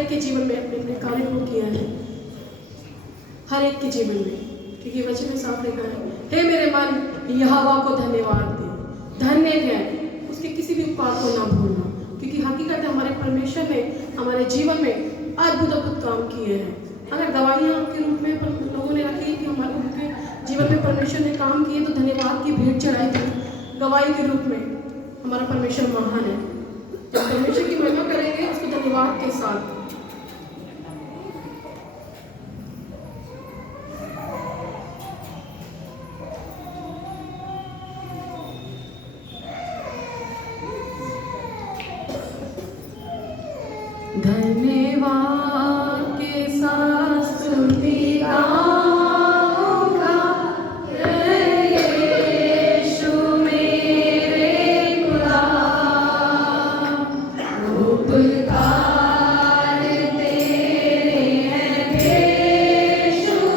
एक के जीवन में अपने अपने कार्य को किया है, हर एक के जीवन में। क्योंकि वचन में साफ लिखा है, हे मेरे मन यहोवा को धन्यवाद दे, धन्य है उसके किसी भी उपकार को ना भूलना। क्योंकि हकीकत है हमारे परमेश्वर ने हमारे जीवन में अद्भुत अद्भुत काम किए हैं। अगर दवाइयाँ के रूप में लोगों ने रखी कि हमारे उनके जीवन में परमेश्वर ने काम किए, तो धन्यवाद की भेंट चढ़ाई थी गवाही के रूप में। हमारा परमेश्वर महान है। जब परमेश्वर की महिमा करेंगे उसको धन्यवाद के साथ। धन्यवाद के साथ स्तुति गाऊंगा, यीशु मेरे खुदा, उपकार तेरे हैं बेशुमार,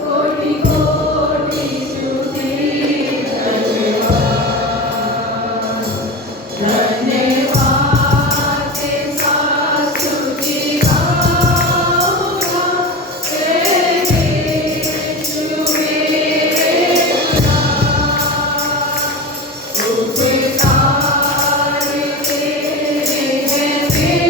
कोटि कोटि स्तुति धन्यवाद, धन्यवाद उपकार तेरे हैं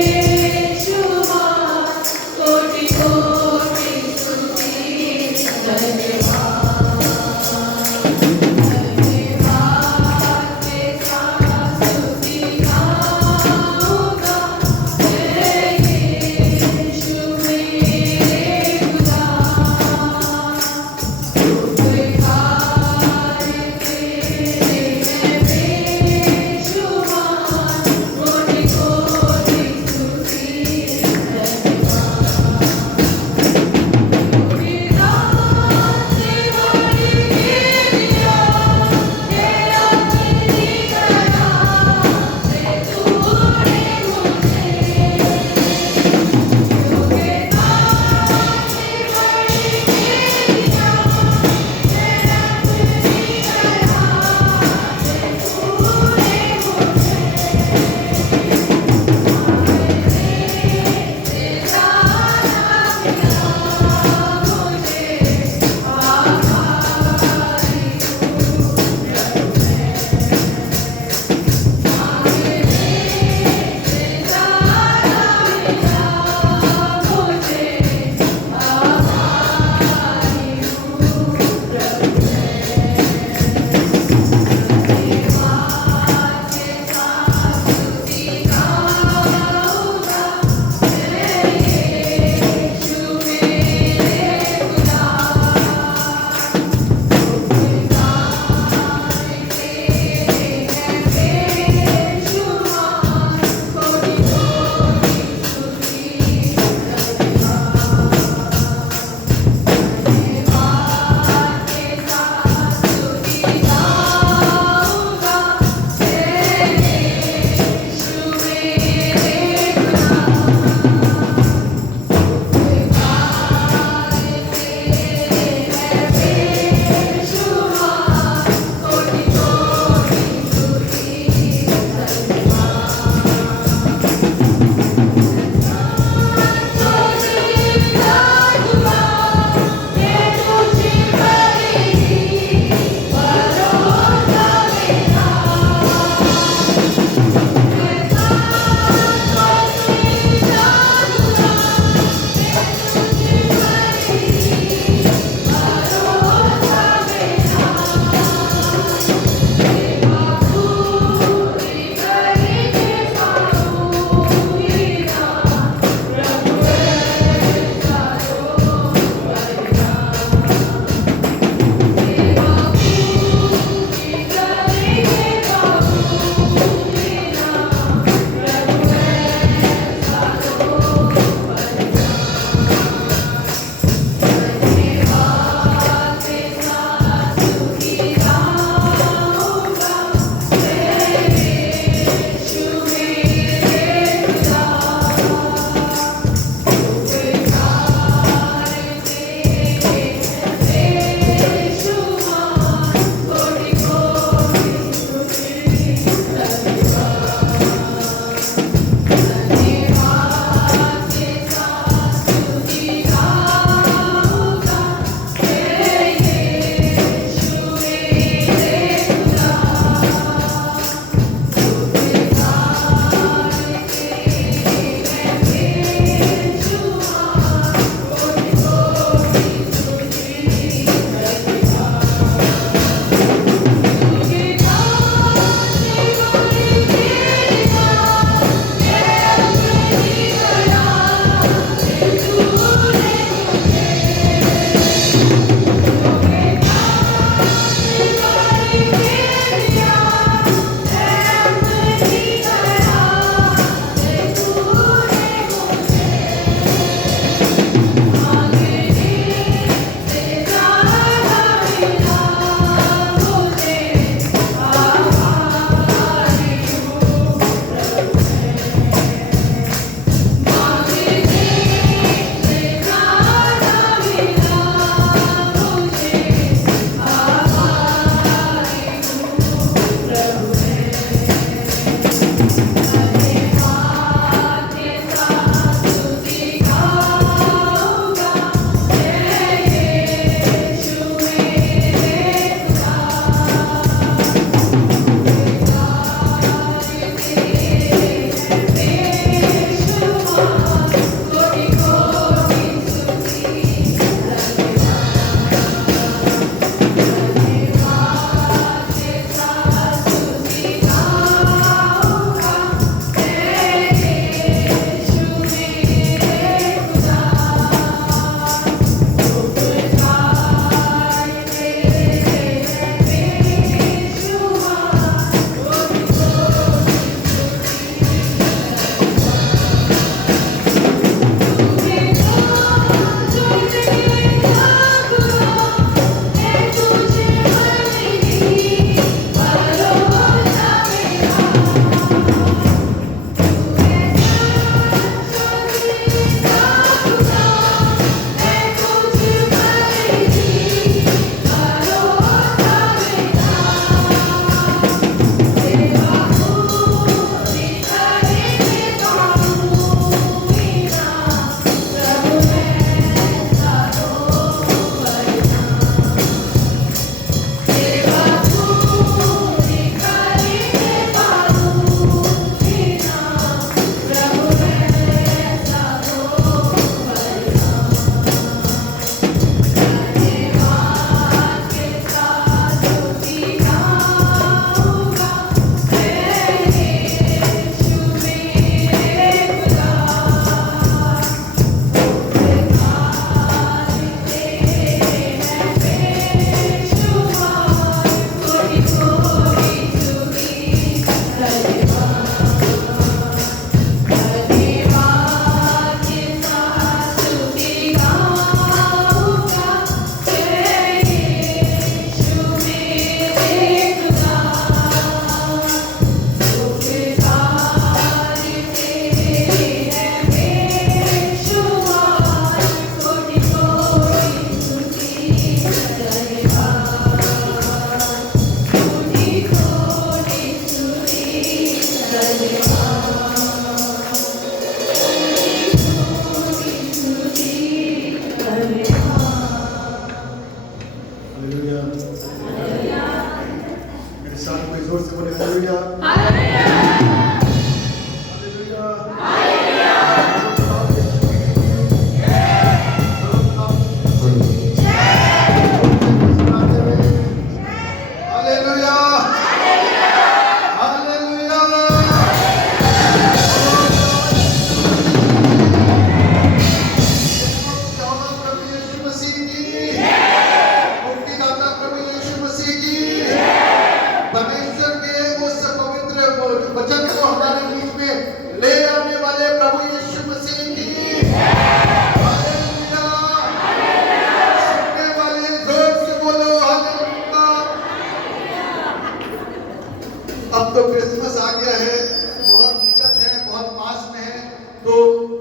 तो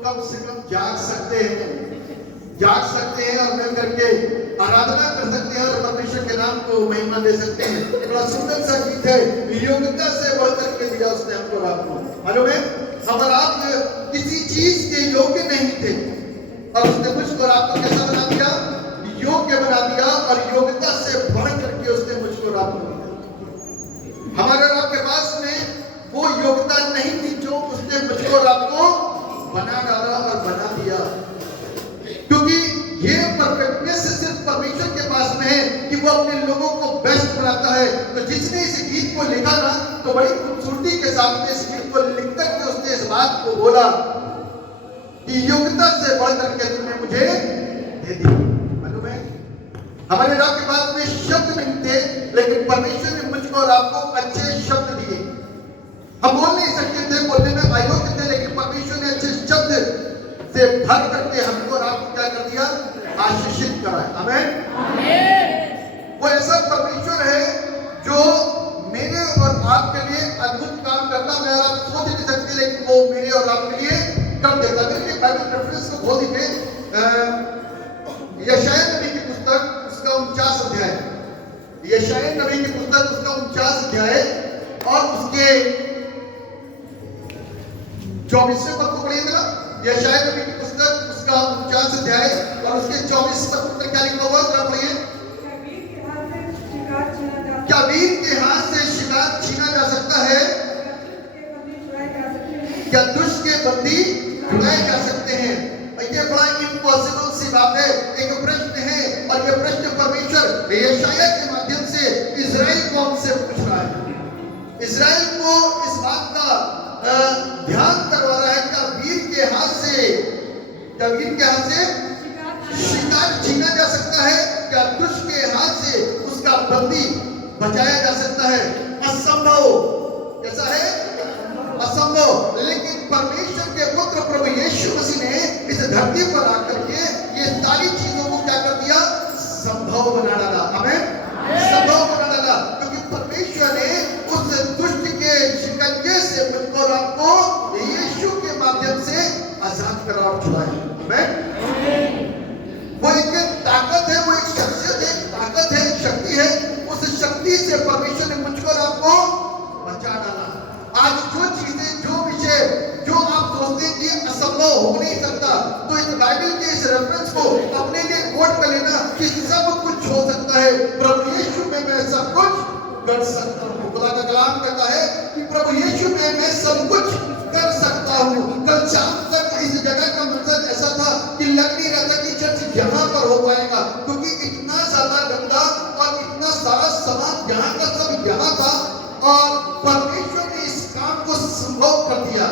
कम से कम जाग सकते हैं और मिल करके आराधना कर सकते हैं और परमेश्वर के नाम को महिमा दे सकते हैं। बड़ा सुंदर सा गीत है, योग्यता से बढ़ करके दिया उसने हमको रात को। मालूम है, हम और आप किसी चीज के योग्य नहीं थे और उसने मुझको और आपको कैसा बना दिया? योग्य बना दिया, और योग्यता से बढ़ करके उसने मुझको और आपको दिया। हमारे और आपके पास में वो योग्यता नहीं थी जो उसने मुझको और आपको बना डाला और बना दिया, क्योंकि ये परफेक्टनेस सिर्फ परमेश्वर के पास में है कि वो अपने लोगों को बेस्ट बनाता है। तो जिसने इस गीत को लिखा ना, तो बड़ी खूबसूरती के साथ इस गीत को लिख करके उसने इस बात को बोला कि योग्यता से बढ़ करके तुमने मुझे दे दी। मालूम है, हमारे रात के पास में शब्द नहीं थे, लेकिन परमेश्वर ने मुझको और आपको अच्छे शब्द दिए। हम बोल नहीं सकते थे, बोलने में अयोग्य थे, लेकिन परमेश्वर ने अच्छे शब्द से भर करके हमको और आपको क्या कर दिया? आशीषित करा है। आमीन। वो ऐसा परमेश्वर है जो मेरे और आपके लिए अद्भुत काम करता। मैं आप सोच नहीं सकते, लेकिन वो मेरे और आपके लिए कर देता। अगर ये बाइबल रेफरेंस को खोल दीजिए, यशायाह नबी की पुस्तक उसका 49 अध्याय, यशायाह नबी की पुस्तक उसका 49 अध्याय और उसके 24वें पद को पढ़िएगा। यशायाह नबी की पुस्तक उसका 49 अध्याय और उसके 24 पद में क्या लिखा हुआ? जरा पढ़िए। क्या वीर के हाथ से शिकार छीना जा सकता है? क्या दुष्ट के बंदी छुड़ाए जा सकते हैं? ये बड़ा इम्पॉसिबल सी बात है। एक प्रश्न है और ये प्रश्न परमेश्वर यशायाह के माध्यम से इजराइल कौम से पूछ रहा है। इजराइल को इस बात का ध्यान करवा रहा है, क्या वीर के हाथ से शिकार छीना जा सकता है? क्या दुष्ट के हाथ से उसका बंदी बचाया जा सकता है? असंभव। कैसा है? असंभव। लेकिन परमेश्वर के पुत्र प्रभु यीशु मसीह ने इस धरती पर आकर के ये सारी चीजों को क्या कर दिया? संभव बना डाला। आमीन। संभव बना डाला, क्योंकि परमेश्वर ने उस दुष्ट के शिकंजे से मुझको और आपको यीशु के माध्यम से आजाद करा और छुड़ाया। आमीन। वो एक ताकत है, वो एक शख्सियत है, ताकत है, शक्ति है। उस शक्ति से परमेश्वर ने मुझको और आपको बचा डाला। आज जो चीजें, जो विषय, जो आप सोचते हैं कि असंभव हो नहीं सकता, तो इस बाइबल के इस रेफरेंस को अपने लिए कोट कर लेना कि सब कुछ हो सकता है। प्रभु यीशु में मैं सब कुछ कर सकता हूँ। खुदा का कलाम कहता है कि प्रभु यीशु में मैं सब कुछ कर सकता हूँ। कल शाम तक इस जगह का मंजर ऐसा था कि लग नहीं रहा था कि चर्च यहाँ पर हो पाएगा, क्योंकि इतना ज्यादा गंदा और इतना सारा सामान यहाँ का सब यहाँ था, और परमेश्वर ने इस काम को संभव कर दिया।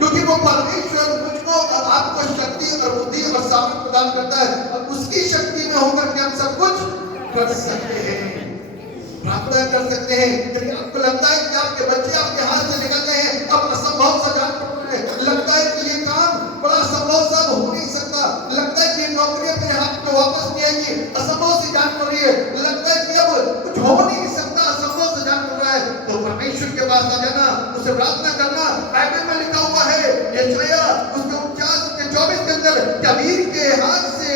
क्योंकि वो परमेश्वर मुझको और आपको शक्ति और बुद्धि और सामर्थ प्रदान करता है, और उसकी शक्ति में होकर के हम सब कुछ कर सकते हैं, प्रार्थना कर सकते हैं। यदि आपको लगता है कि आपके बच्चे आपके हाथ से निकल गए हैं, अब असंभव सा जान पड़ रहे हैं, लगता है कि ये काम बड़ा संभव सब हो नहीं सकता, लगता है कि नौकरियां मेरे हाथ में वापस नहीं आएंगी, असंभव सी जान पड़ रही है, लगता है कि अब कुछ हो नहीं सकता, असंभव से जान पड़ रहा है, तो परमेश्वर के पास आ जाना, उसे प्रार्थना करना। बाइबल में लिखा हुआ है, यशायाह उसके 49 के 24 के अंदर, क्या वीर के हाथ से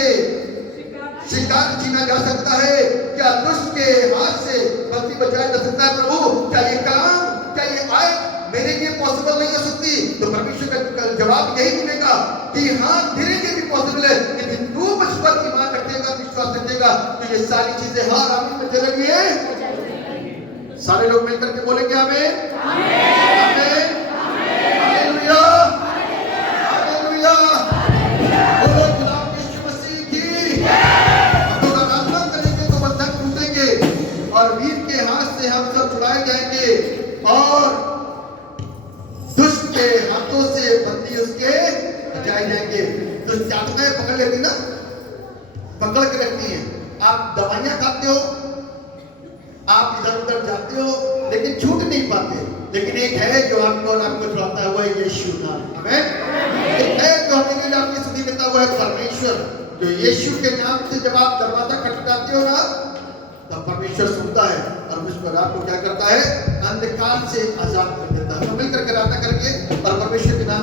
शिकार छीना जा सकता है? क्या दुष्ट के हाथ से बंदी बचाया जा सकता है? प्रभु, क्या ये काम, क्या ये आय मेरे लिए पॉसिबल नहीं हो सकती? तो परमेश्वर का जवाब यही मिलेगा कि हाँ, तेरे लिए भी पॉसिबल है, लेकिन तू मुझ पर ईमान रखेगा, विश्वास रखेगा, तो ये सारी चीजें हाँ आमीन में चलेंगी। सारे लोग मिलकर के बोलेंगे आमीन, आमीन, हालेलुया, हालेलुया। बोलो खुदा यीशु मसीह की। हम लोग आराधना करेंगे तो बंधन टूटेंगे और वीर के हाथ से हम सब छुड़ाए जाएंगे, और दुष्ट के हाथों से बंदी उसके बचाए जाएंगे। दुष्ट आत्माएं पकड़ लेती ना, पकड़ के रखती है। आप दवाइयां खाते हो, आप इधर उधर जाते हो, लेकिन छूट नहीं पाते। लेकिन एक है जो आपको और आपको छुड़ाता है, वो है यीशु नाम। आमीन। एक है जो हमें लिए आपकी स्तुति करता हुआ है, परमेश्वर, जो यीशु के नाम से जब आप दरवाजा खटखटाते हो ना, तब परमेश्वर सुनता है और मुझको आपको क्या करता है? अंधकार से आजाद कर देता है। तो मिलकर प्रार्थना करेंगे और परमेश्वर के नाम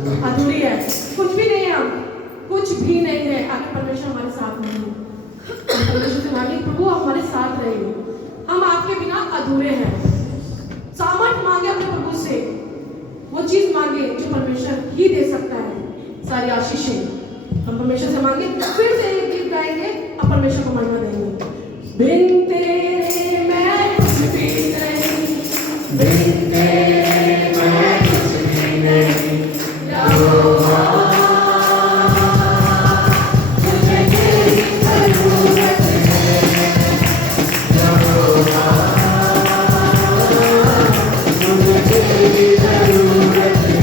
अधूरी है, कुछ भी नहीं है, हम कुछ भी नहीं है। आगे परमेश्वर हमारे साथ नहीं है। हम परमेश्वर से मांगे प्रभु आप हमारे साथ रहिए, हम आपके बिना अधूरे हैं। सामर्थ मांगे अपने प्रभु से, वो चीज मांगे जो परमेश्वर ही दे सकता है। सारी आशीषें हम परमेश्वर से मांगे, फिर से एक गीत गाएंगे और परमेश्वर को महिमा देंगे। बिन तेरे मैं कुछ भी नहीं, बिन तेरे मैं कुछ भी नहीं, यहोवा मुझे तेरी जरूरत है, यहोवा मुझे तेरी जरूरत है।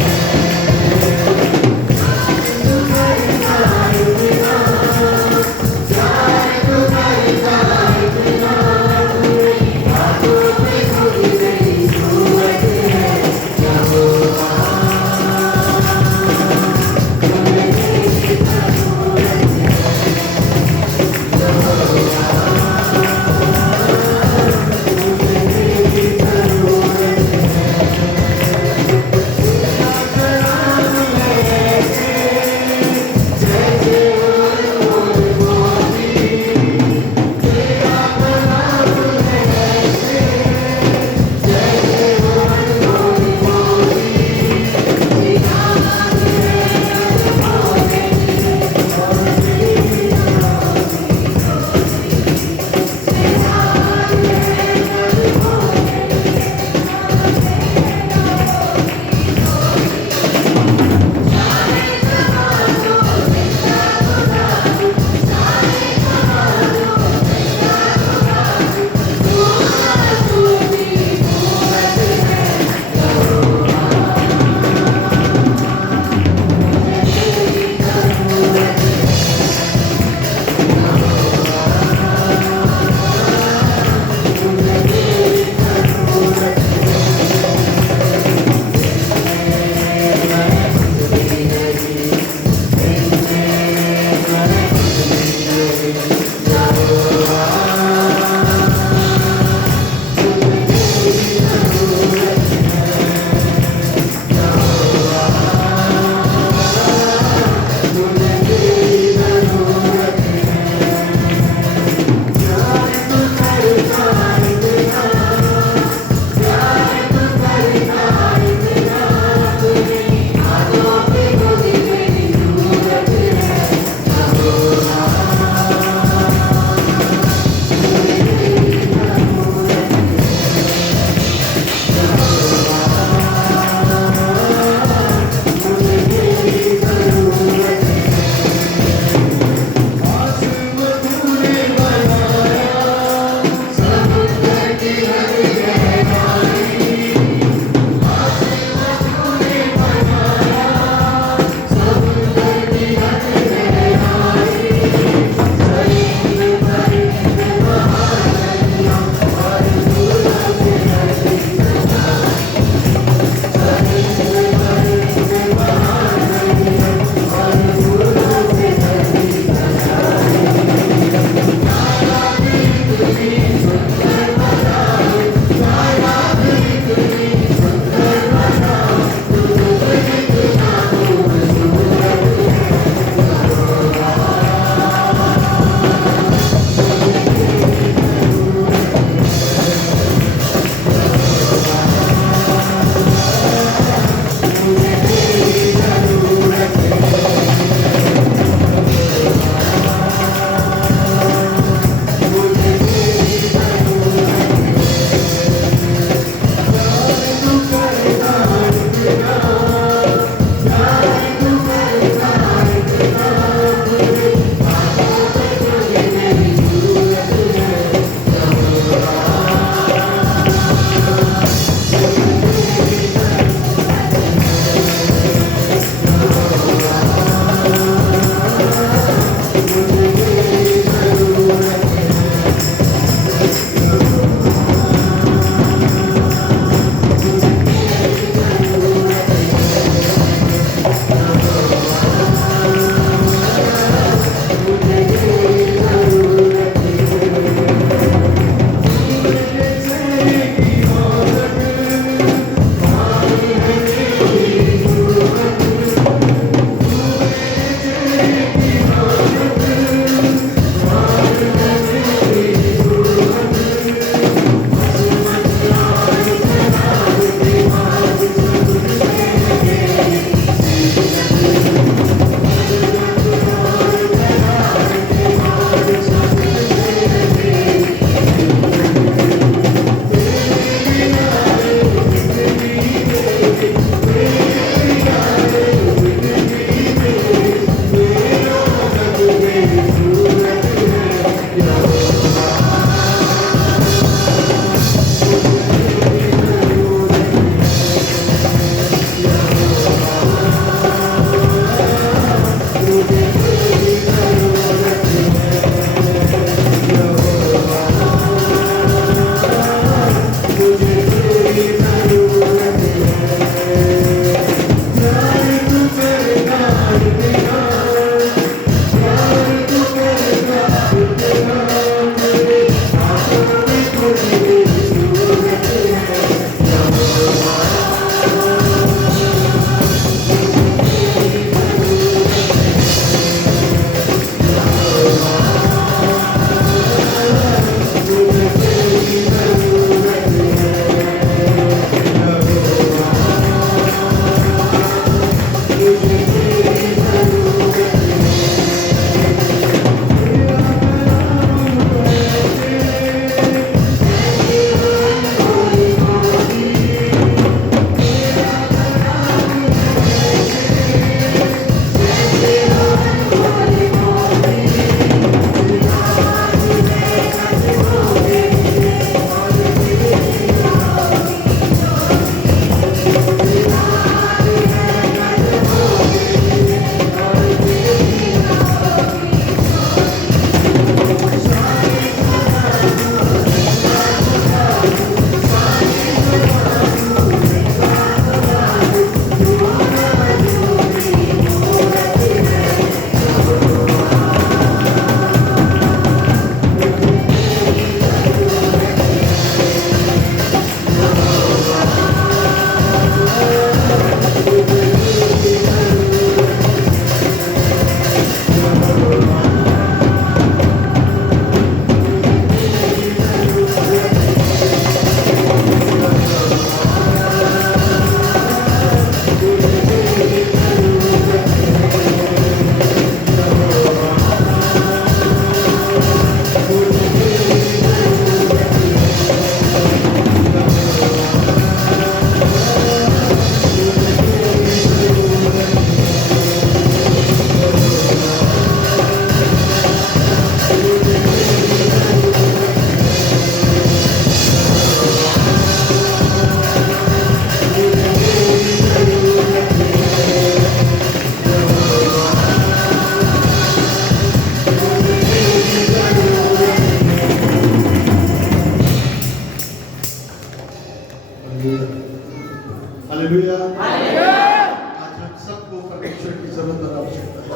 पर आवश्यकता है।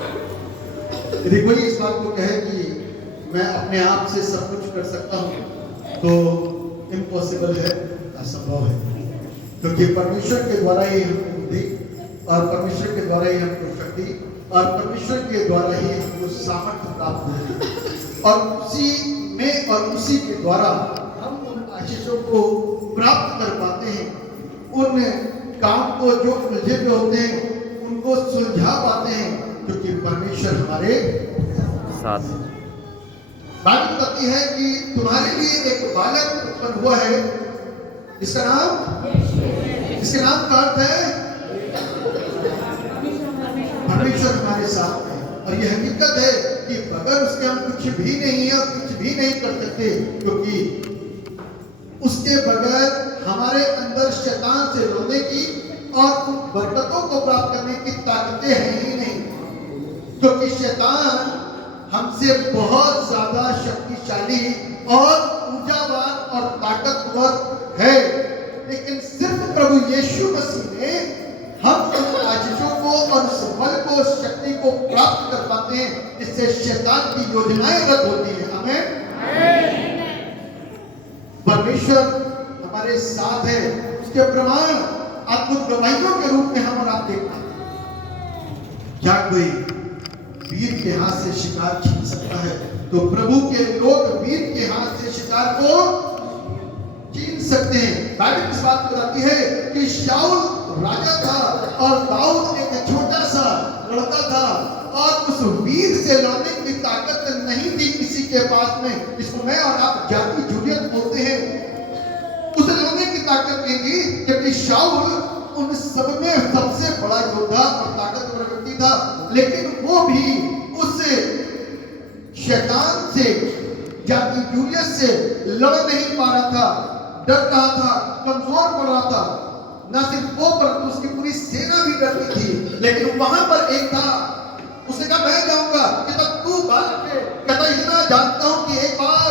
यदि कोई इस बात को कहे कि मैं अपने आप से सब कुछ कर सकता हूँ, तो इम्पॉसिबल है, असंभव है। क्योंकि परमेश्वर के द्वारा ही हमको बुद्धि, और परमेश्वर के द्वारा ही हमको शक्ति, और परमेश्वर के द्वारा ही हमको सामर्थ्य प्राप्त होती है, और उसी में और उसी के द्वारा हम उन आशीषों को प्राप्त कर पाते हैं। उन काम को जो उलझे हुए होते हैं उनको सुलझा पाते हैं, क्योंकि परमेश्वर हमारे साथ। बाइबल बताती है कि तुम्हारे लिए एक बालक उत्पन्न हुआ है, इसका नाम का अर्थ है परमेश्वर हमारे साथ है। और यह हकीकत है कि बगैर उसके हम कुछ भी नहीं है और कुछ भी नहीं कर सकते, क्योंकि उसके बगैर हमारे अंदर शैतान से लड़ने की और उन बरकतों को प्राप्त करने की ताकतें हैं ही नहीं, क्योंकि शैतान हमसे बहुत ज्यादा शक्तिशाली और ऊर्जावान और ताकतवर है। लेकिन सिर्फ प्रभु यीशु मसीह ने हम उन आशीषों को और उस बल को, उस शक्ति को प्राप्त कर पाते हैं, जिससे शैतान की योजनाएं रद्द होती हैं। आमीन। परमेश्वर हमारे साथ है, उसके प्रमाण अद्भुत गवाहियों के रूप में हम और आप देख पाते हैं। क्या कोई वीर के हाथ से शिकार छीन सकता है? तो प्रभु के लोग वीर के हाथ से शिकार को छीन सकते हैं। बाइबल इस बात को बताती है कि शाऊल राजा था और दाऊद एक छोटा सा लड़का था, और उस वीर से लड़ने की ताकत नहीं थी किसी के पास में, जिसको मैं और आप जाति जूलियत बोलते हैं। उसे लड़ने की ताकत नहीं थी, क्योंकि शाऊल उन सब में सबसे बड़ा योद्धा और ताकतवर व्यक्ति था, लेकिन वो भी उस शैतान से, जाति जूलियत से लड़ नहीं पा रहा था, डर रहा था, कमजोर पड़ रहा था। ना सिर्फ वो, परंतु उसकी पूरी सेना भी डरती थी। लेकिन वहां पर एक था, उसने कहा मैं जाऊंगा। कहता तू बालक है, कहता इतना जानता हूं कि एक बार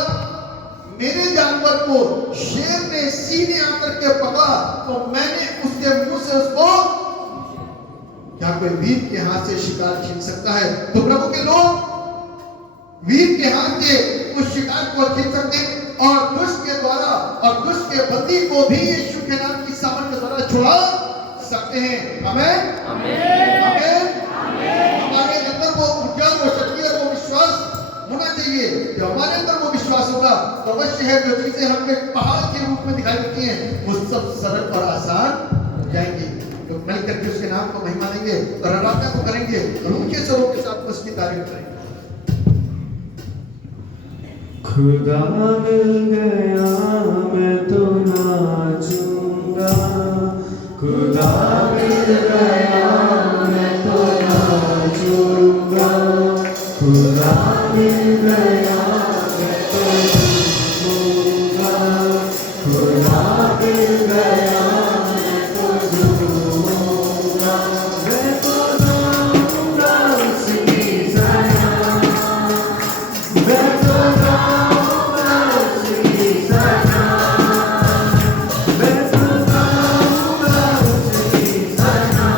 मेरे जानवर को शेर ने सीने आकर के पकड़ा, तो मैंने उसके मुंह से उसको, क्या कोई वीर के हाथ से शिकार छीन सकता है? तो प्रभु के लोग वीर के हाथ से उस शिकार को छीन सकते हैं, और दुष्ट के द्वारा और दुष्ट के बंदी को भी यीशु के नाम की सामर्थ के द्वारा छुड़ा सकते हैं। आमीन, आमीन, हमारे अंदर वो ऊर्जा, वो शक्ति और वो विश्वास होना चाहिए। जब हमारे अंदर वो विश्वास होगा तो अवश्य है जो चीजें हमें पहाड़ के रूप में दिखाई देती हैं, वो सब सरल और आसान हो जाएंगी। तो मिल करके उसके नाम को महिमा देंगे और आराधना को करेंगे और उनके स्वरों के साथ उसकी तारीफ करेंगे। खुदा मिल गया मैं तो नाचूंगा, खुदा मिल गया मैं तो नाचूंगा, खुदा मिल गया मैं तो झूमूंगा, खुदा मिल गया मैं तो झूमूंगा, मैं तो गाऊंगा उसकी सना, मैं तो गाऊंगा उसकी सना, मैं तो गाऊंगा उसकी सना,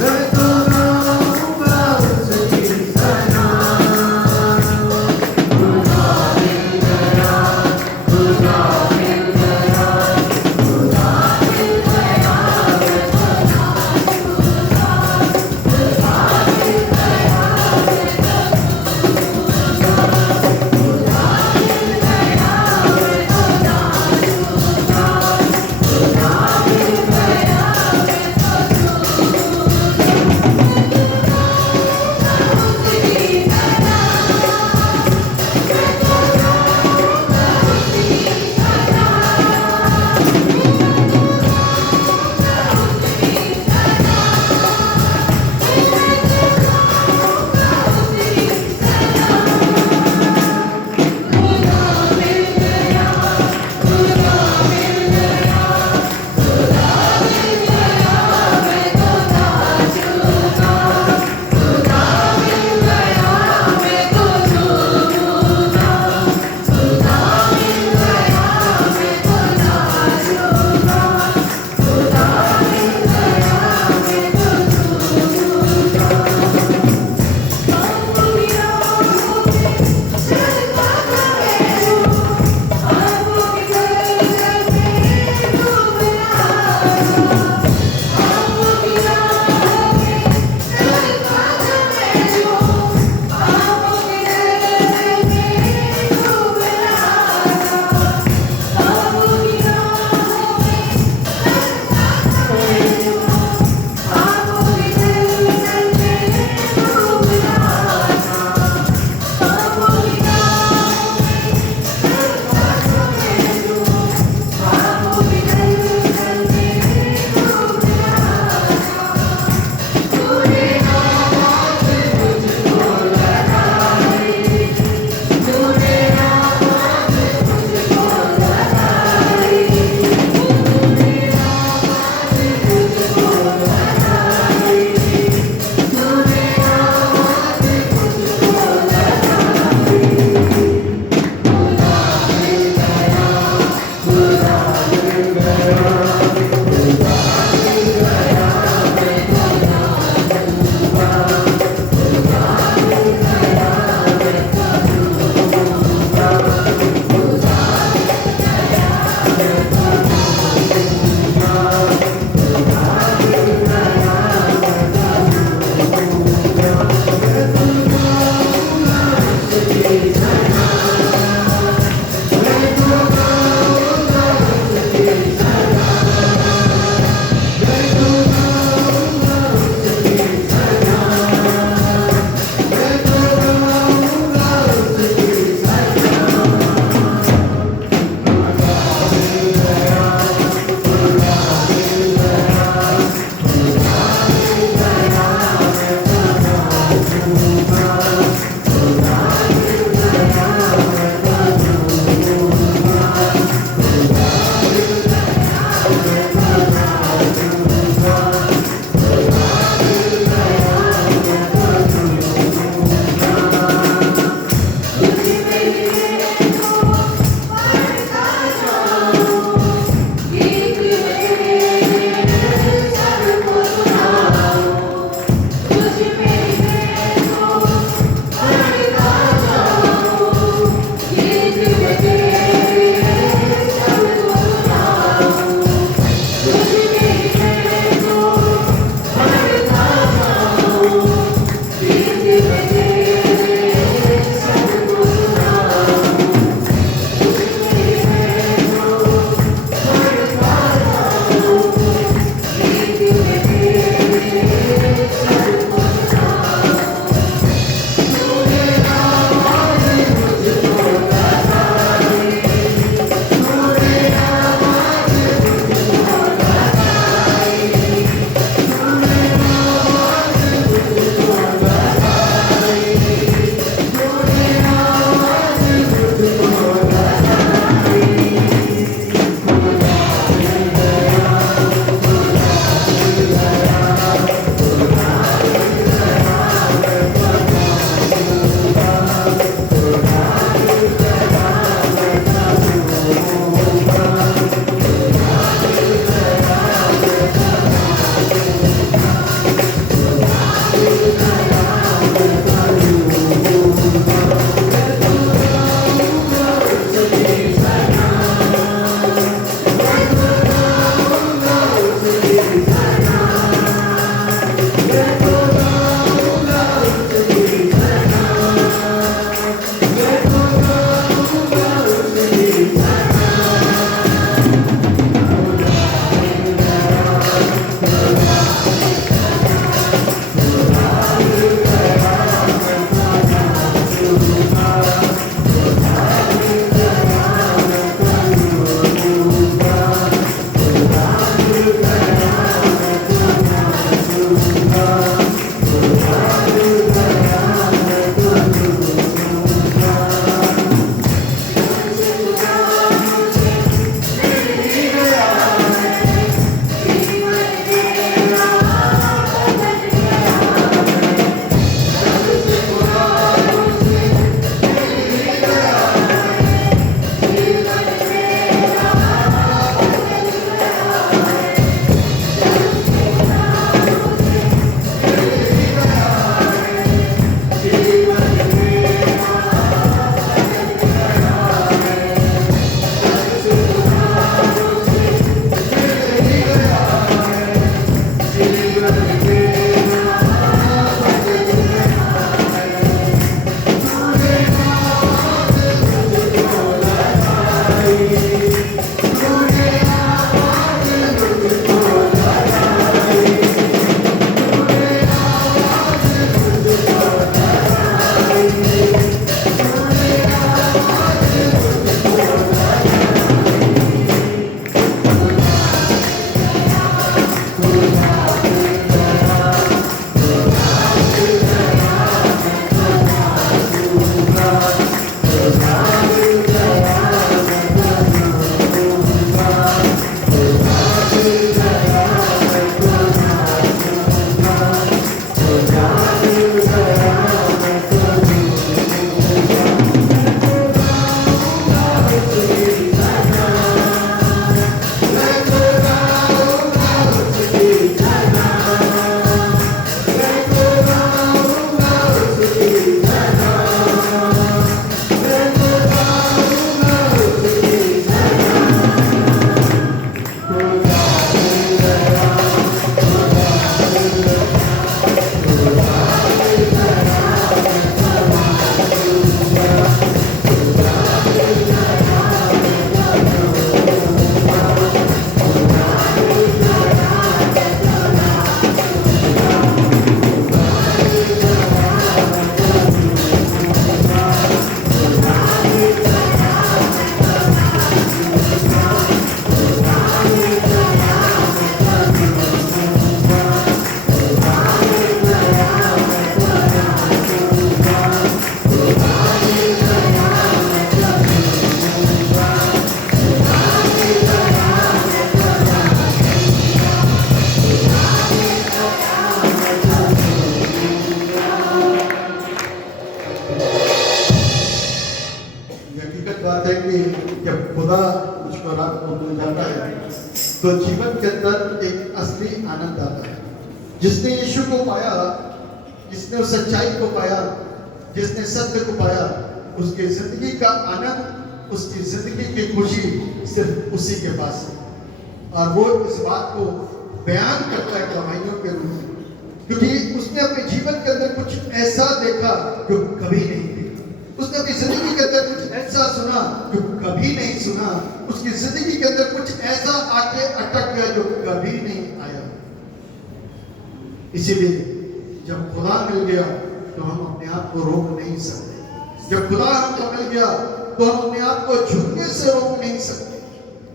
मैं तो गाऊंगा उसकी सना। बात है कि जब खुदा मुझको रात को मिल जाता है तो जीवन के अंदर एक असली आनंद आता है। जिसने यीशु को पाया, जिसने उस सच्चाई को पाया, जिसने सत्य को पाया, उसकी जिंदगी का आनंद, उसकी जिंदगी की खुशी सिर्फ उसी के पास है। और वो इस बात को बयान करता है गवाहियों के रूप में, क्योंकि उसने अपने जीवन के अंदर कुछ ऐसा देखा जो कभी नहीं देखा। उसने अपनी जिंदगी के अंदर कुछ ऐसा सुना जो कभी नहीं सुना। उसकी जिंदगी के अंदर कुछ ऐसा आके अटक गया जो कभी नहीं आया। इसीलिए जब खुदा मिल गया तो हम अपने आप को रोक नहीं सकते। जब खुदा हमको मिल गया तो हम अपने आप को झुकने से रोक नहीं सकते।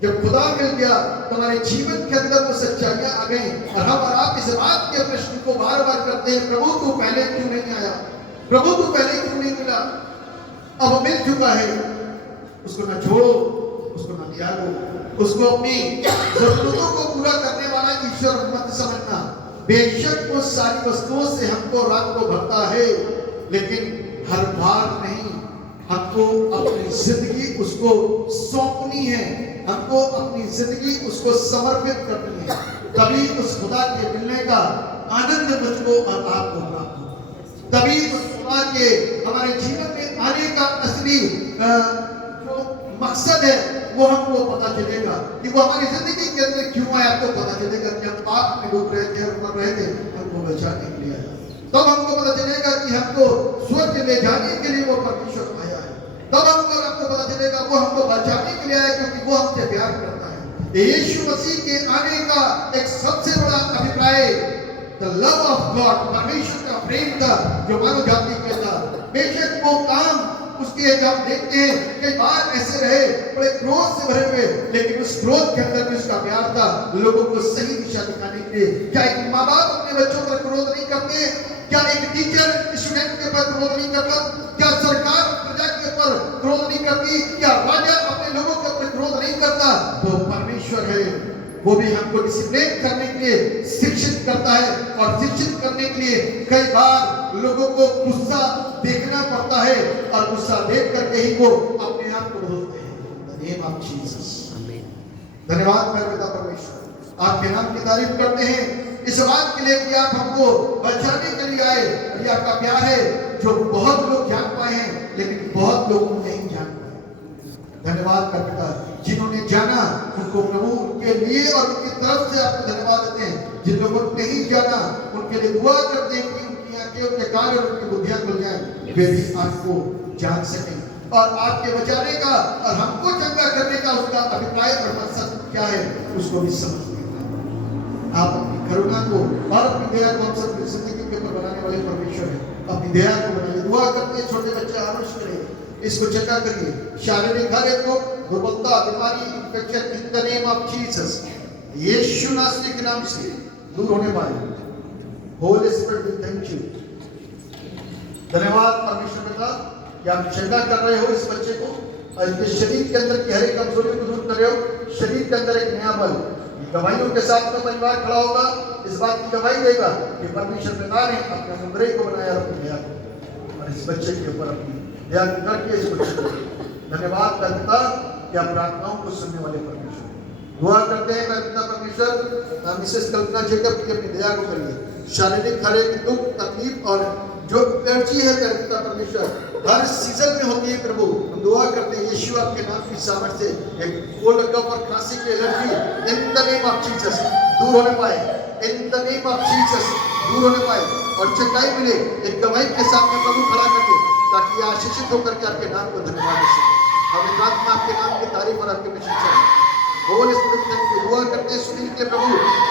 जब खुदा मिल गया तो हमारे जीवन के अंदर वो सच्चाइयां आ गई और हम और आप इस बात के प्रश्न को बार बार करते हैं, प्रभु तू पहले क्यों नहीं आया, प्रभु तू पहले क्यों नहीं मिला। अब मिल चुका है, उसको ना छोड़ो, उसको ना त्यागो, उसको अपनी जरूरतों को पूरा करने वाला ईश्वर मत समझना। बेशक वो सारी वस्तुओं से हमको रात को भरता है, लेकिन हर बार नहीं। हमको अपनी जिंदगी उसको सौंपनी है, हमको अपनी जिंदगी उसको समर्पित करनी है। तभी उस खुदा के मिलने का आनंद मुझको और आपको प्राप्त होगा। तभी उस खुदा के हमारे जीवन में आने का असली जो मकसद है वो हमको पता चलेगा कि वो हमारी जिंदगी के अंदर क्यों आया। आपको पता चलेगा कि हम पाप में डूब रहे थे और मर रहे थे, हमको बचाने के लिए आया। तब हमको पता चलेगा कि हमको स्वर्ग ले जाने के लिए वो परमेश्वर आया है। तब हमको पता चलेगा वो हमको बचाने के लिए आया, क्योंकि वो हमसे प्यार करता है। यीशु मसीह के आने का एक सबसे बड़ा अभिप्राय द लव ऑफ गॉड, परमेश्वर का प्रेम था जो मानव जाति के था। बेशक वो काम उसके हम देखते हैं कई बार ऐसे रहे बड़े क्रोध से भरे हुए, लेकिन उस क्रोध के अंदर भी उसका प्यार था लोगों को सही दिशा दिखाने के लिए। क्या एक माँ बाप अपने बच्चों पर क्रोध नहीं करते? क्या एक टीचर स्टूडेंट के ऊपर क्रोध नहीं करता? क्या सरकार प्रजा के ऊपर क्रोध नहीं करती? क्या राजा अपने लोगों के ऊपर क्रोध नहीं करता? तो परमेश्वर है, वो भी हमको डिसिप्लिन करने के लिए शिक्षित करता है। और शिक्षित करने के लिए कई बार लोगों को गुस्सा देखना पड़ता है और गुस्सा देख करके ही वो अपने आप को बदलते हैं। नेम ऑफ जीसस, धन्यवाद मेरे पिता परमेश्वर, आपके नाम की तारीफ करते हैं इस बात के लिए कि आप हमको बचाने के लिए आए। और ये आपका प्यार है जो बहुत लोग जान पाए हैं, लेकिन बहुत लोग नहीं जान पाए। धन्यवाद मेरे पिता, जिन्होंने जाना उनको प्रभु उनके लिए और उनकी तरफ से आपको धन्यवाद देते हैं। जिन लोगों ने नहीं जाना उनके लिए दुआ करते हैं कि उनकी आंखें, उनके कान और उनकी बुद्धियां खुल जाएं, वे भी आपको जान सकें और आपके बचाने का और हमको चंगा करने का उसका अभिप्राय और मकसद क्या है उसको भी समझ लें। आप अपनी करुणा को और अपनी दया को हम सब जिंदगी के ऊपर बनाने वाले परमेश्वर हैं। अपनी दया को बनाइए। दुआ करते हैं छोटे बच्चे आरुष करें, इसको चंगा करिए। शारीरिक हर एक रोग, दुर्बलता, बीमारी, infection in the name of Jesus, Yeshu नासरी के नाम से दूर होने पाए। Holy spirit we thank you. धन्यवाद परमेश्वर पिता कि आप चंगा कर रहे हो इस बच्चे को और इसके शरीर के अंदर की हर एक कमजोरी को दूर कर रहे हो। शरीर के अंदर एक नया बल, गवाहियों के साथ में परिवार खड़ा होगा, इस बात की गवाही देगा कि परमेश्वर पिता ने अपने मुंबई को बनाया और अपनी दया को, और इस बच्चे के ऊपर अपनी दया करके इस बच्चे को धन्यवाद करता कि आप प्रार्थनाओं को सुनने वाले परमेश्वर। दुआ करते हैं मेरे पिता परमेश्वर, मिसेस कल्पना जेकब की अपनी दया को करिए। शारीरिक हर एक दुख तकलीफ और जो एलर्जी है मेरे पिता परमेश्वर हर सीजन में होती है प्रभु, हम दुआ करते हैं यीशु आपके नाम की सामर्थ्य से एक कोल्ड कफ और खांसी की allergy in the name of Jesus दूर होने पाए, इन द नेम ऑफ जीसस दूर होने पाए। और चंगाई मिले, एक गवाही के साथ में प्रभु खड़ा करके, ताकि ये आशीषित होकर के आपके नाम को धन्यवाद दे सके। हम एक आत्मा आपके नाम की तारीफ और आपके प्रशंसा है। Holi spirit thank you. दुआ करते हैं सुनील के प्रभु,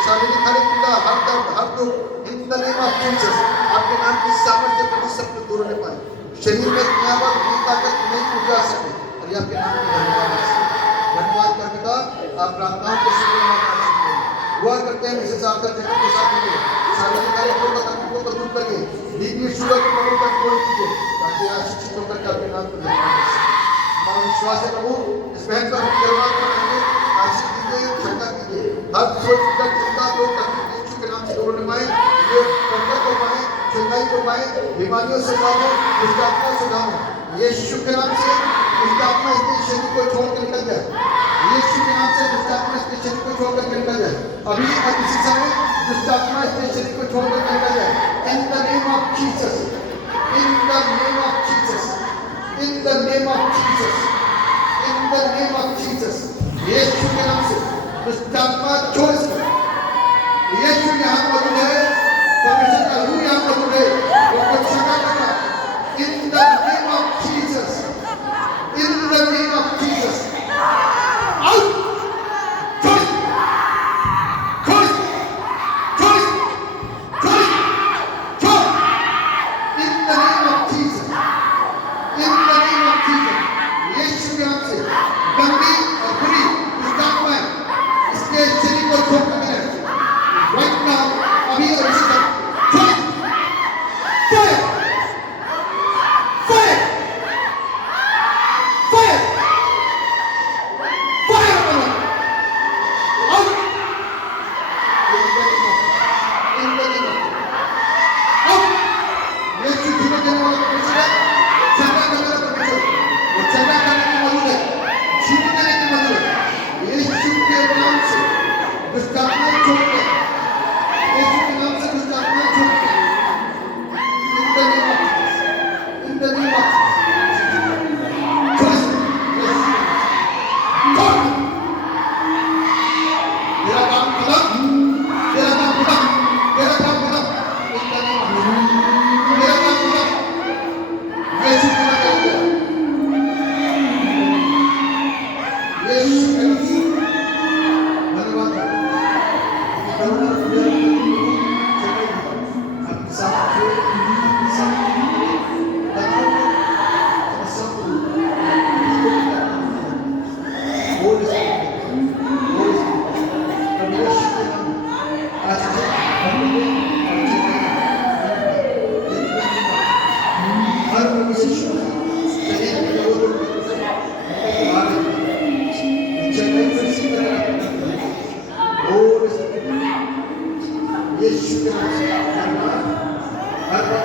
शारीरिक हर पीड़ा, हर दर्द, हर दुख, इन द नेम ऑफ जीसस आपके नाम की सामर्थ्य प्रभु सबको दूर होने पाए, शरीर में नया बल, नई ताकत, नई ऊर्जा आ सके, और ये आपके नाम की धन्यवाद है। धन्यवाद करता आप प्रार्थनाओं को सुनने और आशीष दें। दुआ करते हैं मिसेस आकर जगह के साथ मिले, शारीरिक कार्यक्रमों का तकलीफों को दूर करिए, दीदी शुगर के प्रभु का कोई कीजिए, ताकि आशीषित होकर के आपके नाम को धन्यवाद दे सके। हमारा विश्वास है प्रभु, इस बहन का हम धन्यवाद करेंगे, आशीष दीजिए, क्षमा कीजिए, हर सोच विचार चिंता को तकलीफ यीशु के नाम से दूर होने पाए, ये बरकत को पाए, चंगाई को पाए, बीमारियों से मुक्त हो, दुष्ट आत्मा से मुक्त हो। यीशु के नाम से दुष्ट आत्मा इसके शरीर को छोड़ कर निकल जाए, यीशु के नाम से दुष्ट आत्मा इसके शरीर को छोड़ कर निकल जाए, अभी और इसी समय दुष्ट आत्मा इसके शरीर को छोड़ कर निकल जाए। In the name of Jesus, in the name of Jesus, in the name of Jesus, in the name of Jesus, Yeshu के नाम से दुष्ट आत्मा छोड़ इसको। यीशु यहाँ मौजूद है, परमेश्वर का रूह यहाँ मौजूद है, वो कुछ क्षमा करना। In the name of Jesus, in the name of Jesus, out, छोड़, छोड़, छोड़, छोड़, छोड़, in the name of Jesus, in the name of Jesus, Yeshu के नाम से गंदी और बुरी दुष्ट आत्माएं इसके शरीर को छोड़ कर मिले, राइट नाउ, अभी और इसी तरह, छोड़, फायर, फायर, फायर, फायर अपना, out, in the name of, out, Yeshu जीवन देने वाला परमेश्वर है, चंगा करने वाला परमेश्वर है, वो चंगा करने के मौजूद है, जीवन देने के मौजूद है। यीशु के नाम से दुष्ट आत्माएं छोड़ के, यीशु के नाम से दुष्ट आत्माएं छोड़ के, इन the name of Jesus, in the name of Jesus, छोड़, तेरा काम खत्म, तेरा काम खत्म, तेरा काम खत्म, इन द नेम ऑफ जीसस, तेरा काम खत्म, यीशु के नाम से, यीशु के नाम से धन्यवाद है। करुणा हृदय चंगाई आपके साथ जो आपके साथ यीशु के नाम से धन्यवाद, हर बात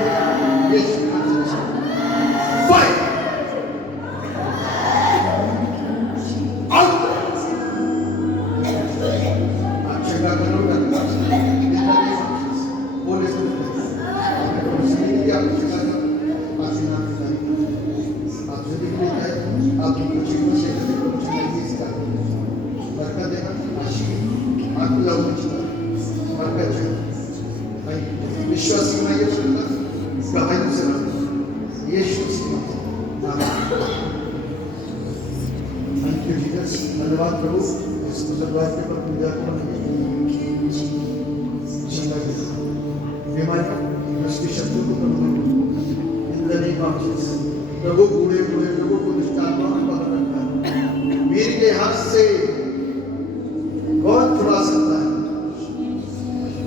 यीशु के नाम से फाइट, आउट, आप चंगा करोगे, बोले आप चंगा करो, आपसे नाम आप सभी के लिए आपकी कोचिंग से बरकत देना, आशीष आपको लागू बरकत है। विश्वास की मैं ये सुनता गवाही से यीशु मसीह आमीन। थैंक यू जीसस, धन्यवाद प्रभु, इस बुजुर्गवार के पर पूजा करने बीमारी उसकी शक्ति को प्रभु in the name of Jesus, प्रभु बूढ़े बूढ़े लोगों को दुष्ट आत्मा में पकड़ रखा है, वीर के हाथ से कौन छुड़ा सकता है?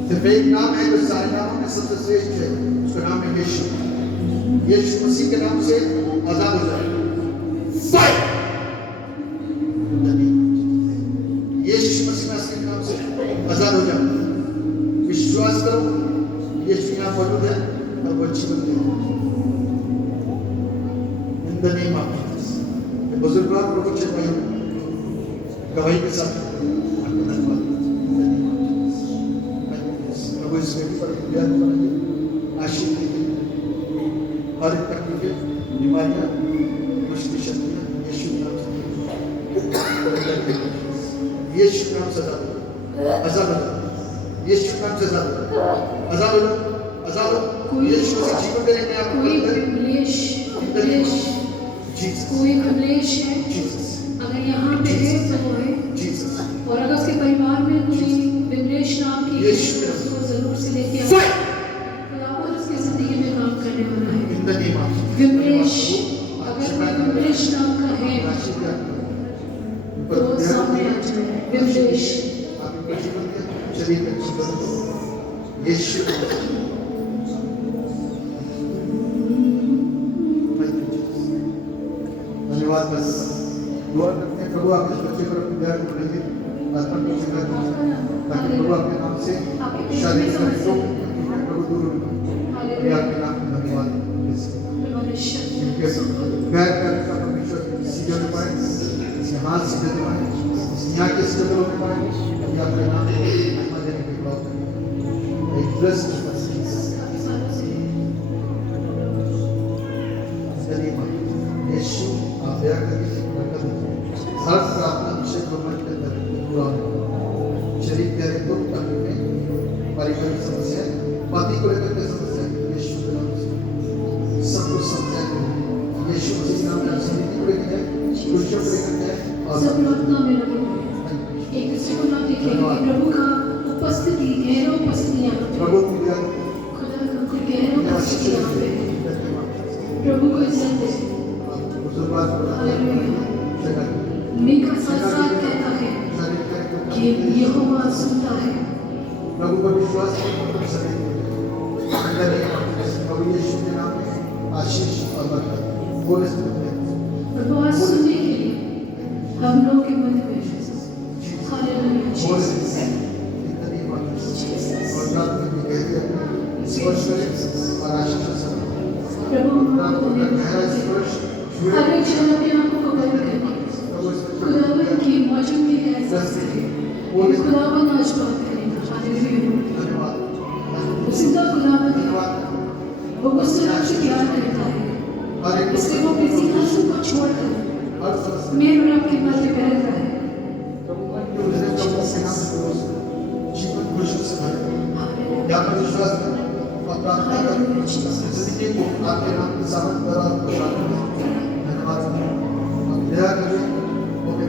सिर्फ एक नाम है जो सारे नामों में सबसे श्रेष्ठ है, उसका नाम है यीशु। यीशु मसीह के नाम से आजाद हो जाए, फाइट, यीशु मसीह के नाम से आजाद हो जाए। विश्वास करो, यीशु यहाँ मौजूद है और वो जीवन दे in the name of Jesus. बुजुर्ग प्रभु चेताई गवाही के साथ प्रभु इस व्यक्ति पर ज्ञान बनाइए, आशीष दीजिए, हर एक तकलीफें, बीमारियां, मुश्किल शक्तियां यीशु के नाम से, यीशु के नाम से आजाद हो, यीशु के नाम से आजाद हो, आजाद हो, आजाद हो। कोई यीशु मसीह जीवन देने में आपकी कोई मदद करें। विमलेश जीसस कोई विमलेश है, जीसस अगर यहाँ पे है तो वो है, जीसस और अगर उसके परिवार में कोई विमलेश नाम की है, यीशु। तो उसको जरूर से लेके आओ। फाइट खुदावन उसकी जिंदगी में काम करने वाला है। इन द नेम ऑफ विमलेश, अगर कोई विमलेश नाम का है तो सामने आ जाए। विमलेश आपके जीवन के शरीर में जीवन यीशु धन्यवाद बस दुआ करते हैं प्रभु आप इस बच्चे पर अपने ध्यान को लेंगे आत्मा को सिखा दीजिए ताकि प्रभु आपके नाम से शारीरिक समस्याओं प्रभु दूर हो ये आपके नाम में धन्यवाद पैर पैर का परमेश्वर सीधे हो पाए इसके हाथ सीधे हो पाए यहाँ के सीधे हो पाए अभी आपके नाम में महिमा देने के लिए एक ब्लेस्ड यीशु आप दया करके बरकत दीजिए हर प्रार्थना विषय को मन के अंदर पूरा हो शरीर के हर दुख तकलीफें पारिवारिक समस्या पति को लेकर के समस्या यीशु के नाम से सब कुछ समझा यीशु के नाम में संगीत को लेकर है खुशियों को लेकर है और सब प्रार्थना में लगे हुए हैं। एक दूसरे को ना देखें कि प्रभु का उपस्थिति गहरा उपस्थिति यहाँ पे प्रभु की दया खुदा का कोई गहरा उपस्थिति यहाँ पे है। प्रभु को इज्जत दे। मीका साथ कहता है कि यहोवा सुनता है। प्रभु पर विश्वास प्रभु यीशु के नाम में आशीष और बरकत बोले प्रभु आज सुनने के लिए हम लोग के मध्य में हालेलुया और प्रार्थना की गहरी स्पर्श करें और आशीष प्रभु गहरा स्पर्श हर एक जन अपने आप को बंद करके खुदावन की मौजूदगी का एहसास करें। खुदावन आज बात करेगा। हालेलुया सीधा खुदावन वो मुझसे आपसे प्यार करता है इसलिए वो अपने सिंहासन को छोड़कर मेरे और आपके मध्य में रहता है। जीवन खुशी से भरे या पर विश्वास करें और प्रार्थना करें जिंदगी को आपके नाम के सामने पर आपको शामिल करें। धन्यवाद दया करें वो भी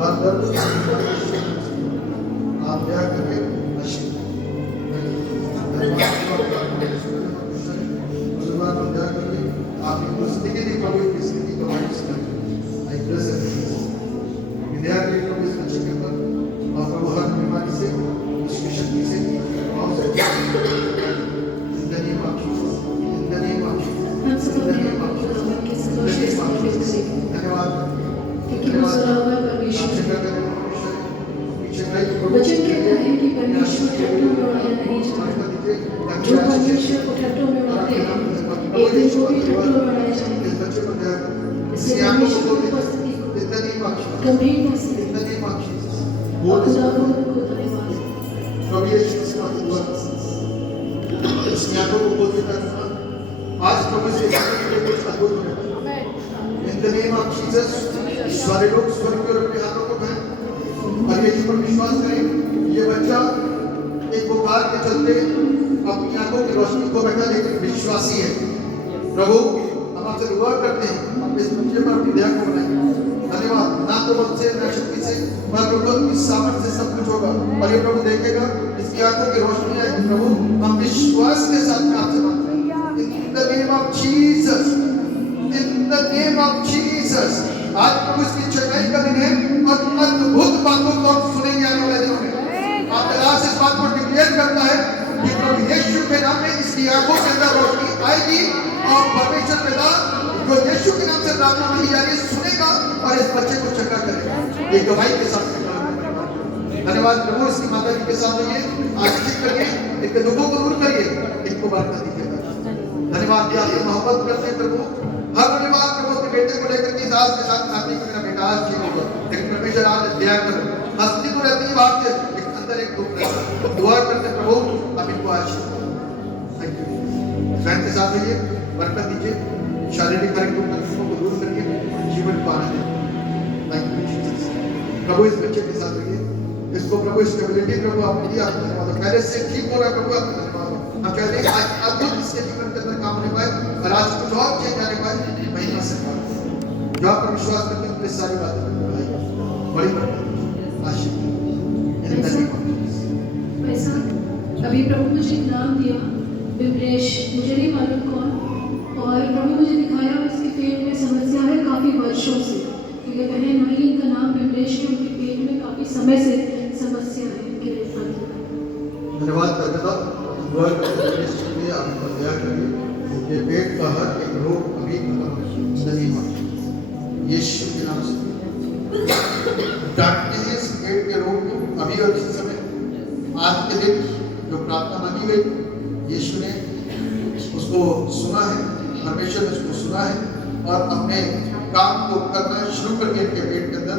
हर दर्द आप दया करके आपकी स्थिति की प्रभु की स्थिति को मायूस करें दया करें प्रभु इस बच्चे के ऊपर और प्रभु हर बीमारी से उसकी शक्ति से वचन कहता है कि परमेश्वर ठट्ठों में उड़ाया नहीं जाता। जो परमेश्वर को ठट्ठों में उड़ाते हैं एक दिन वो भी ठट्ठों में उड़ाए जाएंगे। इसलिए परमेश्वर की उपस्थिति को गंभीरता से और खुदावंद को धन्यवाद। प्रभु यीशु से बात हुआ उसकी आंखों को खोल देता है आज प्रभु से कुछ अद्भुत हो रहा है इन द नेम ऑफ जीसस सारे लोग स्वर्ग की ओर अपने हाथों को उठाएं और यीशु पर विश्वास करें ये बच्चा एक बुखार के चलते अपनी आंखों की रोशनी को बैठा लेकिन विश्वासी है प्रभु हम आपसे दुआ करते हैं आप इस बच्चे पर अपनी दया को बनाएं धन्यवाद ना तो बल से ना शक्ति से मगर प्रभु की सामर्थ्य से सब कुछ होगा और ये प्रभु देखेगा इसकी आंखों की रोशनी आएगी प्रभु हम विश्वास के साथ आपसे बात करें इन the name of Jesus in the name of Jesus आज प्रभु इसकी चंगाई का दिन है और अद्भुत बातों को हम सुनेंगे आने वाले दिनों में आप आज इस बात को डिक्लेयर करता है कि प्रभु यीशु के नाम में इसकी आंखों के अंदर रोशनी आएगी और परमेश्वर पिता जो यीशु के नाम से प्रार्थना मांगी जा रही है सुनेगा और इस बच्चे को चंगा करेगा एक गवाही के साथ धन्यवाद प्रभु इसकी माता जी के साथ रहिए आशीषित करिए इनके दुखों को दूर करिए इनको बरकत दीजिएगा धन्यवाद कि आपकी मोहब्बत करते हैं प्रभु हर धन्यवाद प्रभु अपने बेटे को लेकर के दास के साथ खाते कि मेरा बेटा आज ठीक होगा लेकिन परमेश्वर आज दया करो हस्ती को रहती है बात है लेकिन अंदर एक दुख रहता है दुआ करते प्रभु आप इनको आशीष थैंक यू फ्रेंड के साथ रहिए बरकत दीजिए शारीरिक तकलीफों को दूर करिए जीवन को आनंद थैंक यू जीसस प्रभु इस बच्चे के साथ रहिए इसको प्रभु स्टेबिलिटी प्रभु आपके लिए आपको धन्यवाद पहले से ठीक हो रहा है प्रभु आपको धन्यवाद हम कहते हैं आज अद्भुत इसके जीवन के अंदर काम होने पाए और आज कुछ और चेंज आने पाए, महिमा से पाए। जो आप पर विश्वास करते हैं उनकी सारी बातें बड़ी बड़ी आशीष। पैसा अभी प्रभु मुझे एक नाम दिया, विमलेश, मुझे नहीं मालूम कौन, और प्रभु मुझे दिखाया उसके पेट में समस्या है काफ़ी वर्षों से। तो ये बहन वही, इनका नाम विमलेश है, उनके पेट में काफ़ी समय से समस्या है इनके लिए। धन्यवाद करता हूँ आप दया करिए, ये पेट का हर एक रोग अभी यीशु के नाम से डांटते हैं इस पेट के रोग को अभी और इस समय। आज के दिन जो प्रार्थना मांगी गई, यीशु ने उसको सुना है, परमेश्वर ने उसको सुना है और अपने काम को करना शुरू कर दिया इनके पेट के अंदर।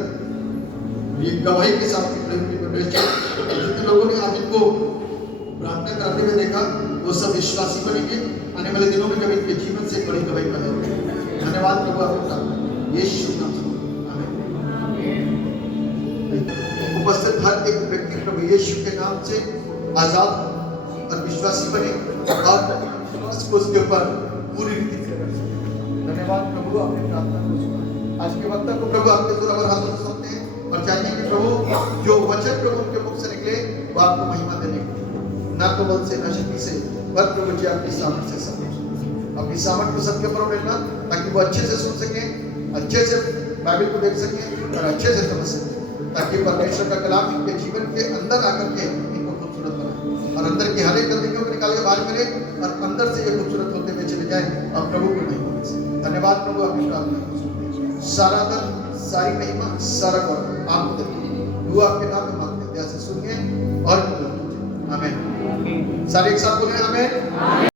ये गवाही के साथ जितने लोगों ने आज इनको प्रार्थना करते हुए देखा वो सब विश्वासी बनेंगे। आने वाले दिनों में जब इनके जीवन से बड़ी गवाही पैदा होगी। धन्यवाद प्रभु आपके प्रार्थना यीशु नाम से आमीन। उपस्थित हर एक व्यक्ति प्रभु यीशु के नाम से आजाद और विश्वासी बने और विश्वास को उसके ऊपर पूरी रीति से कर सके। धन्यवाद प्रभु आपने प्रार्थना को सुना। आज के वक्त को प्रभु आपके जोरावर हाथों में सौंपते हैं और चाहिए कि प्रभु जो वचन प्रभु उनके मुख से निकले वो आपको महिमा देने के ना तो बल से ना शक्ति से पर प्रभु जी आपकी सामर्थ्य से सब अपनी सामर्थ्य को सबके ऊपर मिलना ताकि वो अच्छे से सुन सकें, अच्छे से बाइबल को देख सकें और अच्छे से समझ सकें, ताकि परमेश्वर का कलाम इनके जीवन के अंदर आकर के इनको खूबसूरत बनाए और अंदर की हर एक गंदगियों को निकाल के बाहर करे और अंदर से ये खूबसूरत होते हुए चले जाए और प्रभु को महिमा दे सकें। धन्यवाद प्रभु आपकी प्रार्थना को सुनते हैं। सारा धन, सारी महिमा, सारा गौरव आपको देते हैं। दुआ आपके नाम में मांगते हैं, ध्यान से सुनिए और आमीन। सारे एक साथ बोले आमीन।